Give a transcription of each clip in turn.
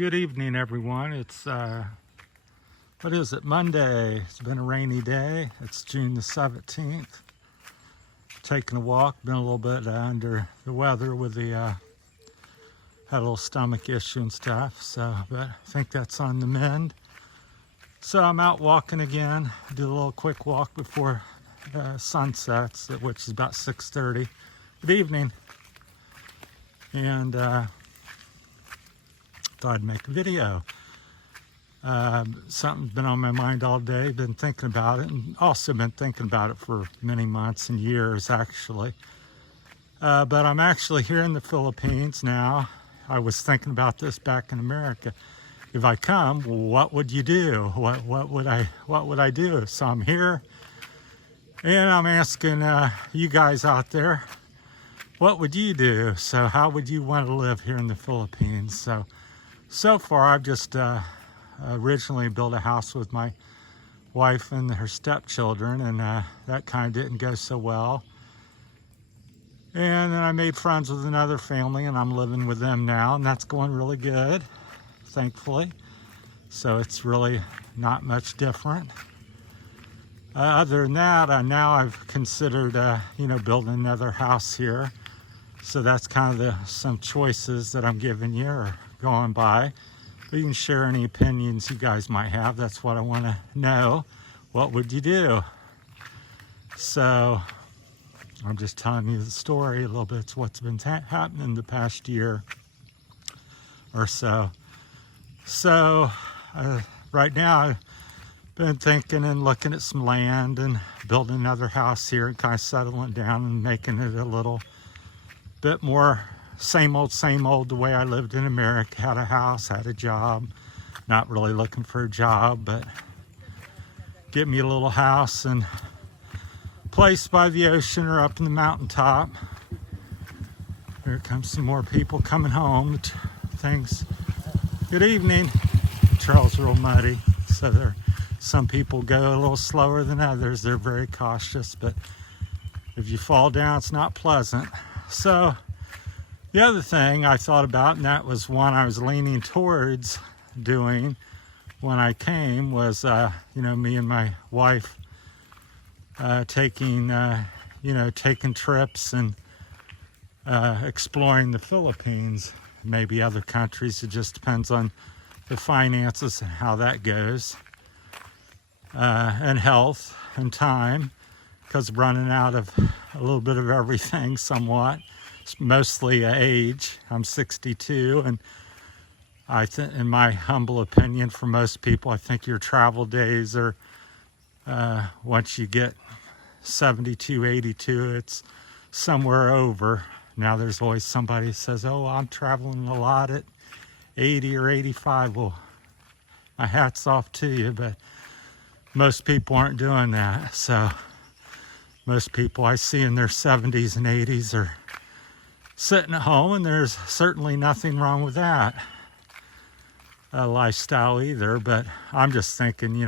Good evening, everyone. It's, what is it, Monday. It's been a rainy day. It's June the 17th. Taking a walk, been a little bit under the weather with the, had a little stomach issue and stuff, so, but I think that's on the mend. So I'm out walking again, do a little quick walk before sun sets, which is about 6:30. Good evening. And thought I'd make a video. Something's been on my mind all day, been thinking about it, and also been thinking about it for many months and years, actually. But I'm actually here in the Philippines now. I was thinking about this back in America. If I come, what would you do? What would I do? So I'm here, and I'm asking you guys out there, what would you do? So how would you want to live here in the Philippines? So far, I've just originally built a house with my wife and her stepchildren, and that kind of didn't go so well. And then I made friends with another family, and I'm living with them now, and that's going really good, thankfully. So it's really not much different. Other than that, now I've considered, building another house here. So that's kind of some choices that I'm giving you or going by. But you can share any opinions you guys might have. That's what I want to know. What would you do? So I'm just telling you the story a little bit. It's what's been happening the past year or so. So right now I've been thinking and looking at some land and building another house here and kind of settling down and making it a little bit more same old the way I lived in America. Had a house, had a job, not really looking for a job, but get me a little house and place by the ocean or up in the mountaintop. Here comes some more people coming home. Things. Good evening. The trail's real muddy, so some people go a little slower than others. They're very cautious, but if you fall down, it's not pleasant. So the other thing I thought about, and that was one I was leaning towards doing when I came, was, me and my wife taking trips and exploring the Philippines, maybe other countries. It just depends on the finances and how that goes, and health and time, because running out of a little bit of everything somewhat. Mostly age. I'm 62, and I think, in my humble opinion, for most people, I think your travel days are, once you get 72, 82, it's somewhere over. Now there's always somebody who says, oh, I'm traveling a lot at 80 or 85. Well, my hat's off to you, but most people aren't doing that. So most people I see in their 70s and 80s are sitting at home, and there's certainly nothing wrong with that lifestyle either. But I'm just thinking,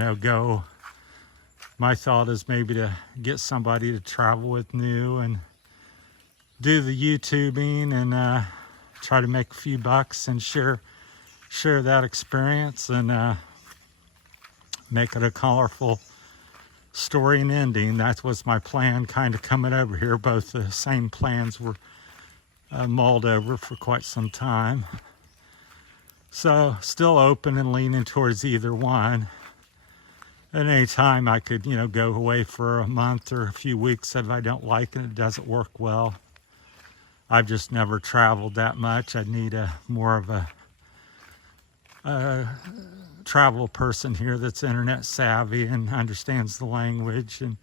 my thought is maybe to get somebody to travel with new and do the YouTubing and try to make a few bucks and share that experience and make it a colorful story and ending. That was my plan kind of coming over here. Both the same plans were mulled over for quite some time. So still open and leaning towards either one. At any time I could, go away for a month or a few weeks if I don't like it, it doesn't work well. I've just never traveled that much. I need more of a travel person here that's internet savvy and understands the language and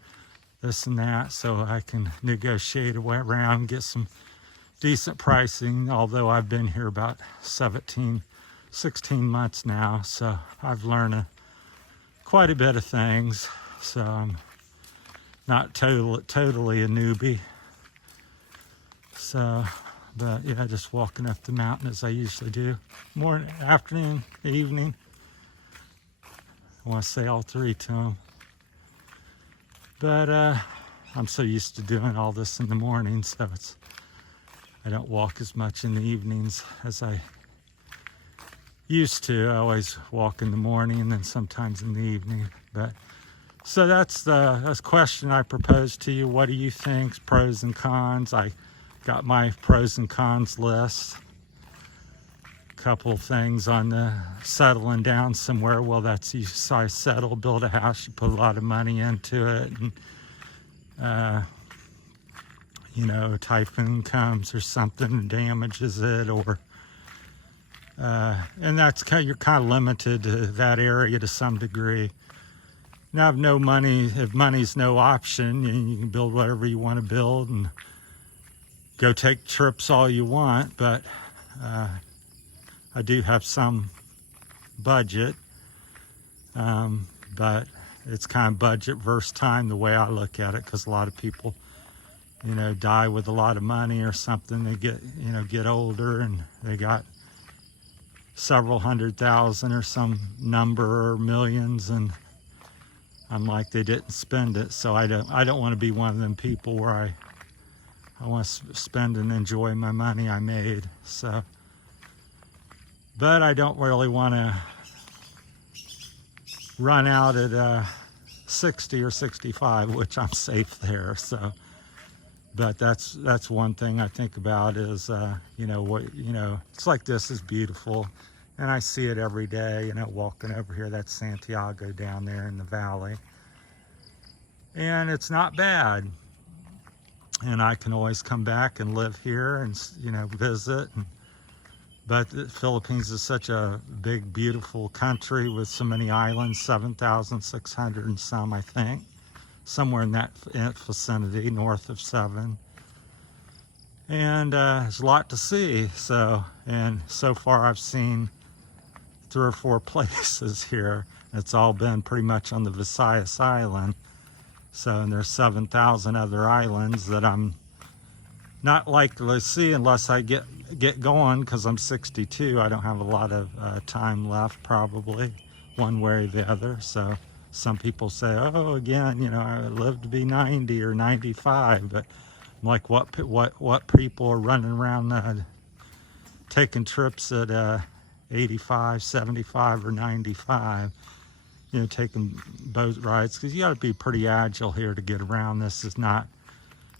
this and that, so I can negotiate a way around, get some decent pricing, although I've been here about 16 months now, so I've learned quite a bit of things, so I'm not totally a newbie. So, but yeah, just walking up the mountain as I usually do. Morning, afternoon, evening. I want to say all three to them. But I'm so used to doing all this in the morning, so I don't walk as much in the evenings as I Used to. I always walk in the morning and then sometimes in the evening. But so that's the question I proposed to you. What do you think? Pros and cons. I got my pros and cons list. Couple things on the settling down somewhere. Well, that's you settle, build a house, you put a lot of money into it, and you know, typhoon comes or something damages it, or and that's you're kind of limited to that area to some degree. Now, if no money, if money's no option, you can build whatever you want to build and go take trips all you want, but I do have some budget, but it's kind of budget versus time the way I look at it, because a lot of people, you know, die with a lot of money or something. They get older and they got several $100,000 or some number or millions, and I'm like, they didn't spend it. So I don't want to be one of them people where I want to spend and enjoy my money I made. So. But I don't really want to run out at 60 or 65, which I'm safe there. So, but that's one thing I think about is, you know, it's like this is beautiful, and I see it every day. You know, walking over here, that's Santiago down there in the valley, and it's not bad. And I can always come back and live here and, you know, visit. But the Philippines is such a big, beautiful country with so many islands, 7,600 and some, I think. Somewhere in that vicinity, north of 7. And there's a lot to see. And so far I've seen 3 or 4 places here. It's all been pretty much on the Visayas Island. So, and there's 7,000 other islands that I'm not likely to see unless I get going, because I'm 62. I don't have a lot of time left, probably, one way or the other. So some people say, oh, again, you know, I would live to be 90 or 95. But I'm like, what people are running around taking trips at 85, 75, or 95, you know, taking boat rides, because you got to be pretty agile here to get around. This is not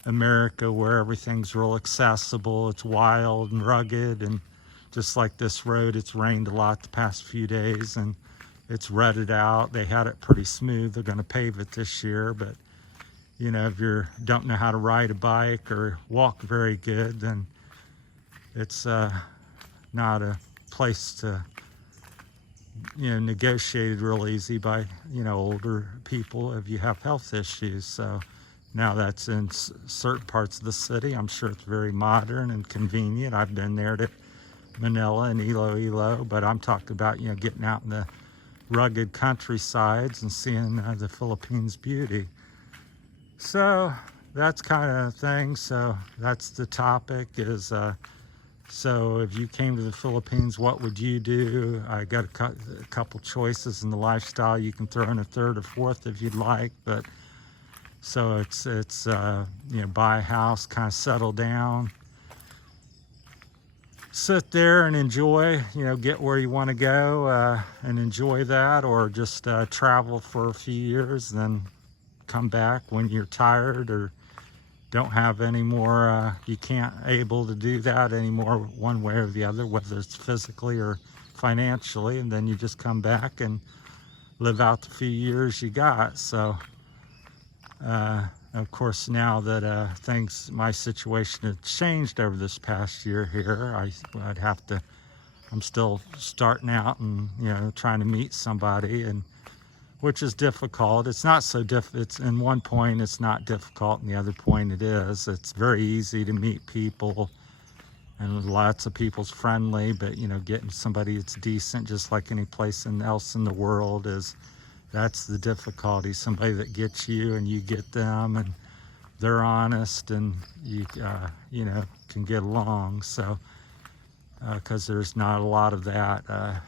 America where everything's real accessible. It's wild and rugged, and just like this road, it's rained a lot the past few days and it's rutted out. They had it pretty smooth. They're going to pave it this year, but you know, if you don't know how to ride a bike or walk very good, then it's not a place to, you know, negotiate real easy by, you know, older people if you have health issues. So now that's in certain parts of the city. I'm sure it's very modern and convenient. I've been there to Manila and Iloilo, but I'm talking about, you know, getting out in the rugged countrysides and seeing the Philippines beauty. So that's kind of thing. So that's the topic is, so if you came to the Philippines, what would you do? I got a couple choices in the lifestyle. You can throw in a third or fourth if you'd like, but so it's you know, buy a house, kind of settle down, sit there and enjoy, you know, get where you want to go and enjoy that, or just travel for a few years, then come back when you're tired or don't have any more, you can't able to do that anymore one way or the other, whether it's physically or financially, and then you just come back and live out the few years you got. So of course, now that my situation has changed over this past year here, I'd have to, I'm still starting out and, you know, trying to meet somebody, and which is difficult. It's not so it's in one point it's not difficult, and the other point it is. It's very easy to meet people, and lots of people's friendly, but you know, getting somebody that's decent, just like any place else in the world, that's the difficulty. Somebody that gets you and you get them, and they're honest, and you you know, can get along. So because there's not a lot of that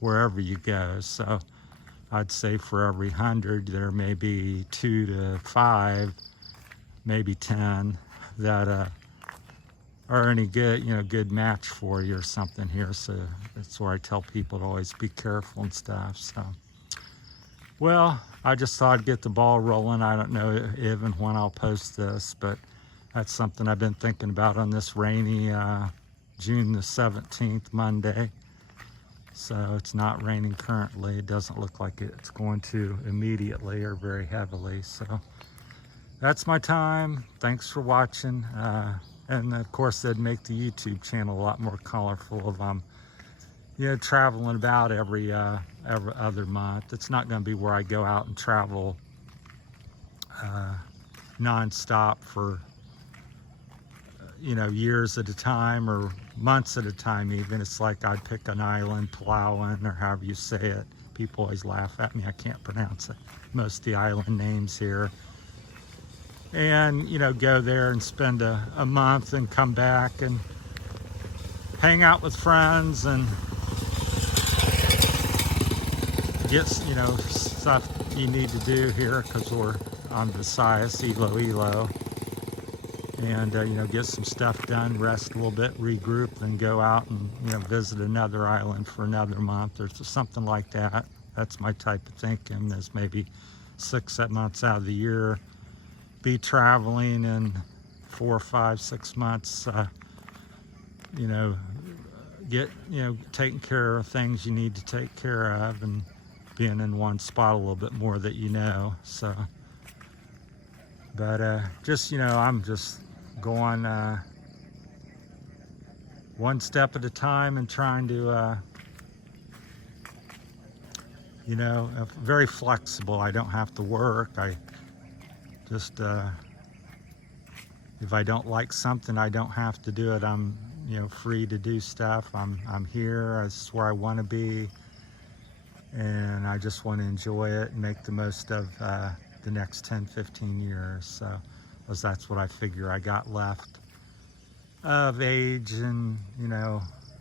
wherever you go. So I'd say for every 100 there may be 2 to 5, maybe 10 that or any good, good match for you or something here. So that's where I tell people to always be careful and stuff. So, well, I just thought I'd get the ball rolling. I don't know even when I'll post this, but that's something I've been thinking about on this rainy June the 17th, Monday. So it's not raining currently. It doesn't look like it's going to immediately or very heavily. So that's my time. Thanks for watching. And of course, that'd make the YouTube channel a lot more colorful if I'm, traveling about every other month. It's not going to be where I go out and travel non-stop for, years at a time or months at a time even. It's like I'd pick an island, Palawan, or however you say it. People always laugh at me. I can't pronounce it. Most of the island names here. And, go there and spend a month and come back and hang out with friends and get, stuff you need to do here because we're on Visayas, Iloilo. And, get some stuff done, rest a little bit, regroup, then go out and, visit another island for another month or something like that. That's my type of thinking, is maybe 6-7 months out of the year, be traveling, and 4, 5, 6 months, get, taking care of things you need to take care of and being in one spot a little bit more that so. But just, I'm just going one step at a time and trying to, very flexible. I don't have to work. I just, if I don't like something, I don't have to do it. I'm, free to do stuff. I'm here. This is where I want to be. And I just want to enjoy it and make the most of the next 10, 15 years. So, because that's what I figure I got left of age and,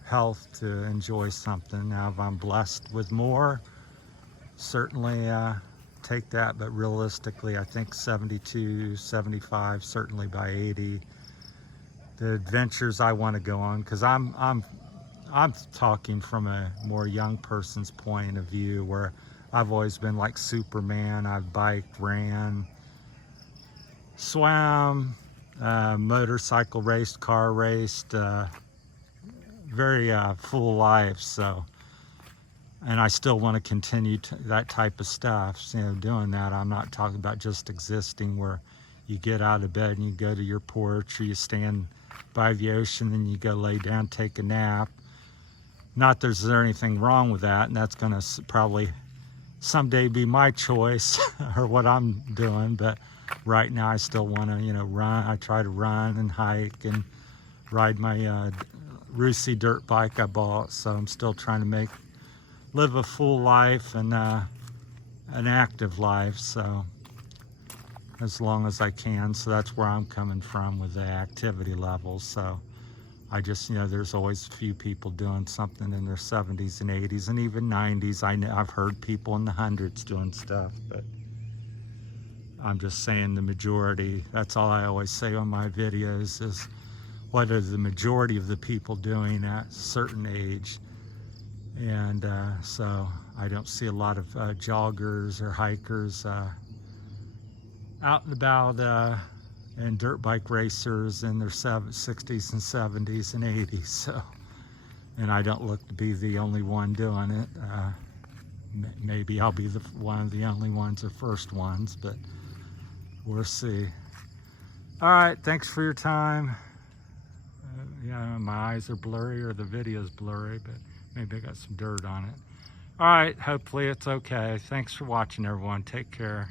health to enjoy something. Now, if I'm blessed with more, certainly take that. But realistically, I think 72, 75, certainly by 80, the adventures I want to go on, because I'm talking from a more young person's point of view, where I've always been like Superman. I've biked, ran, swam, motorcycle raced, car raced, very full life. So, and I still want to continue that type of stuff, doing that. I'm not talking about just existing where you get out of bed and you go to your porch, or you stand by the ocean and you go lay down, take a nap. Not there's there anything wrong with that, and that's going to probably someday be my choice or what I'm doing. But right now I still want to, run. I try to run and hike and ride my Russi dirt bike I bought. So I'm still trying to live a full life and an active life. So as long as I can. So that's where I'm coming from with the activity levels. So I just, there's always a few people doing something in their 70s and 80s and even 90s. I've heard people in the hundreds doing stuff, but I'm just saying the majority. That's all I always say on my videos, is what are the majority of the people doing at a certain age. And so I don't see a lot of joggers or hikers out and about, and dirt bike racers in their 60s and 70s and 80s. So, and I don't look to be the only one doing it. Maybe I'll be one of the only ones or first ones, but we'll see. All right, thanks for your time. My eyes are blurry, or the video's blurry, but maybe I got some dirt on it. All right, hopefully it's okay. Thanks for watching, everyone. Take care.